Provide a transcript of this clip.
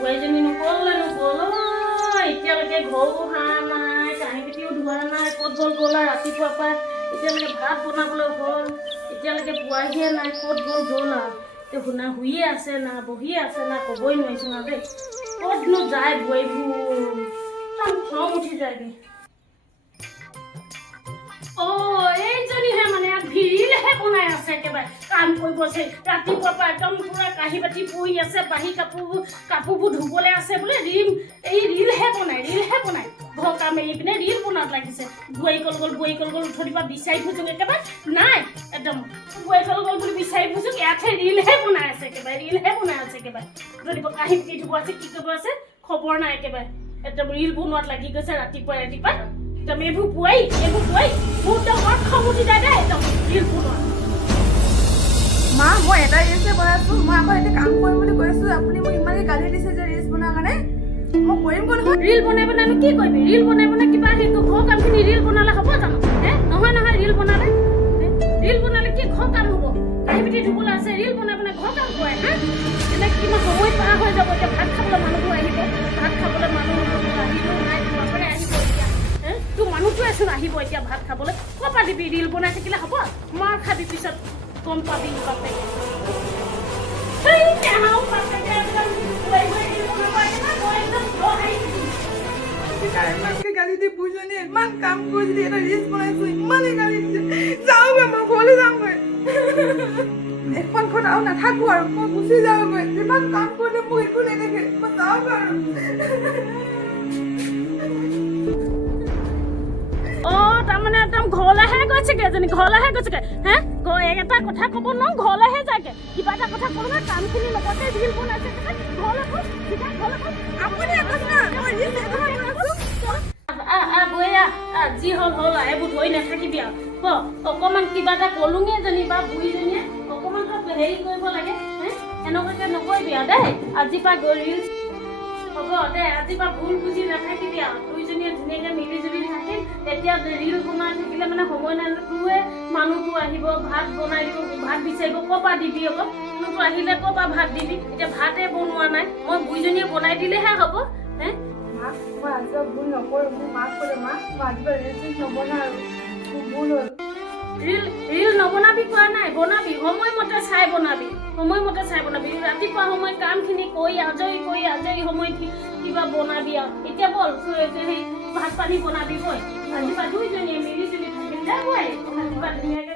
বুঢ়ীজনী নগ'লে এতিয়ালৈকে ঘৰো হাঁহ নাই, কাঁহী বাতিও ধোৱা নাই, ক'ত গ'ল ৰাতিপুৱাৰ পৰা এতিয়ালৈকে ভাত বনাবলৈ হ'ল, এতিয়ালৈকে পোৱাহিয়ে নাই, ক'ত গ'ল আৰু এতিয়া শুনা শুইয়ে আছে না বহিয়ে আছে না ক'বই নোৱাৰিছোঁ না দেই, ক'তনো যায় বোৱাৰীবোৰ খং উঠি যায়গৈ। এইজনীহে মানে ভিৰিলেহে বনাই আছে, একেবাৰে কাম কৰিব আছে ৰাতিপুৱাৰ পৰা একদম পুৰা কাঁহী বাতি পৰি আছে, বাঢ়ি কাপোৰবোৰ ধুবলৈ আছে বোলে, ৰিলহে বনাই ঘৰ কাম এৰি পিনে ৰিল বনাত লাগিছে। বোৱাৰী কল গ'ল উঠনি পৰা বিচাৰি ফুৰিছোঁ, একেবাৰে নাই একদম বোৱাৰী কল গ'ল বুলি বিচাৰি ফুৰিছোঁ, ইয়াতহে ৰিলহে বনাই আছে একেবাৰে উঠনি পৰা কাঁহী বাতি ধুব আছে, কি কৰিব আছে খবৰ নাই, একেবাৰে একদম ৰিল বনোৱাত লাগি গৈছে ৰাতিপুৱাই একদম এইবোৰ বোৱাৰী মোৰ একদম খং উঠি যায় দেই, একদম ৰিল বনোৱা। মা মই এটা ৰিলছে বনাইছোঁ, মই আকৌ এতিয়া কাম কৰিম বুলি কৈছোঁ, আপুনি মোক ইমানেই গালি দিছে যে ৰিলছ বনোৱাৰ কাৰণে। মই কৰিম ক'ত নহয়, ৰিল বনাই কি কৰিবি, ৰিল বনাই কিবা সেইটো ঘৰ কামখিনি ৰিল বনালে হ'ব জানো? নহয় ৰিল বনালে কি ঘৰ কাম হ'ব? কাঁহী বাতি ধুবলৈ আছে, ৰিল বনাই ঘৰ কাম কৰে এনে কিমান সময় পাৰ হৈ যাব। এতিয়া ভাত খাবলৈ মানুহবোৰ আহিব, আহিলেও নাই তোমাৰে আহিব এতিয়া, তোৰ মানুহটোৱেচোন আহিব এতিয়া ভাত খাবলৈ, ক'ৰ পৰা দিবি? ৰিল বনাই থাকিলে হ'ব? মাৰ খাবি পিছত গম পাবি বাপেকে। গালি দি বুজনি ইমান কাম কৰি যদি এটা ৰিলছ বনাইছোঁ, ইমানেই গালি দিছে। যাওঁগৈ মই ঘৰলৈ যাওঁগৈ, এখন ঘৰত আৰু নাথাকোঁ আৰু মই গুচি যাওঁগৈ। যিমান কাম কৰিলে মোক একো নেদেখে, মই যাওঁগৈ আৰু। তাৰমানে একদম ঘৰলৈহে গৈছেগে এজনী, এটা কথা ক'ব নোৱাৰো, ঘৰলৈহে যায়গে। কিবা এটা কথা ক'ব নহয়, কামখিনি লগতে ৰিল বনাইছে, ঘৰলৈ আপুনি যি হ'ল এইবোৰ ধৰি নাথাকিবি আৰু অকণমান কিবা এটা ক'লোঙে যেনিবা বুঢ়ীজনীয়ে অকণমান হেৰি কৰিব লাগে, এনেকুৱাকে নকৰিবি আৰু দেই। আজিৰ পৰা ৰিলছ হ'ব দে, আজিৰ পৰা ভুল বুজি নাথাকিবি আৰু দুইজনীয়ে ধুনীয়াকৈ মিলি জুলি থাকিম। এতিয়া ৰিল বনাই থাকিলে মানে সময় নাই, তোৰে মানুহটো আহিব, ভাত বনাই দিব, ভাত বিচাৰিব, ক'ৰ পৰা দিবি আকৌ? তোৰতো আহিলে ক'ৰ পৰা ভাত দিবি? এতিয়া ভাতে বনোৱা নাই, মই বুঢ়ীজনীয়ে বনাই দিলেহে হ'ব। মাক মই আজিও ভুল নকৰোঁ, মোৰ মাক ক'লে মা মই আজিও ৰিলছ নবনাওঁ আৰু মোৰ ভুল হ'ল। ৰিল নবনাবি কোৱা নাই, বনাবি, সময়মতে চাই বনাবি। ৰাতিপুৱা সময় কামখিনি কৰি আজৰি সময় কিবা বনাবি আৰু। এতিয়া বল সেই ভাত পানী বনাবি গৈ, আজিৰ পৰা দুইজনীয়ে মিলি জুলি থাকিম দে, ধুনীয়াকৈ